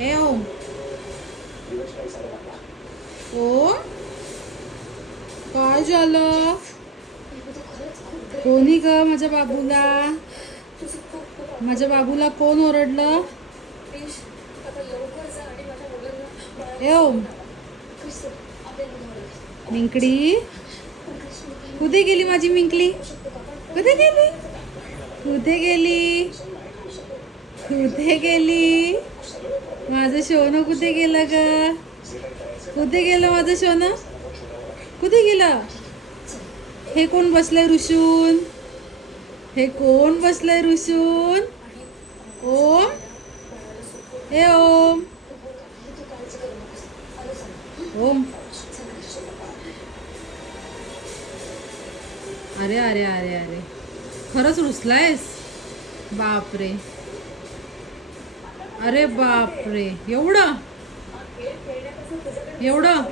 ए ओम. ओम काय झालं? कोणी ग माझ्या बाबूला? माझ्या बाबूला कोण ओरडलं? ए ओम. मिंकडी कुठे गेली माझी मिंकली? कुठे गेली? कुठे गेली? कुठे गेली? माझं सोनं कुठे गेलं ग? कुठे गेलं माझं सोनं? कुठे गेलं? हे कोण बसलंय रुसून? हे कोण बसलंय रुसून? ओम. हे ओम. ओम. अरे अरे अरे अरे खरंच रुसलायस? बापरे. अरे बापरे. एवढं एवढं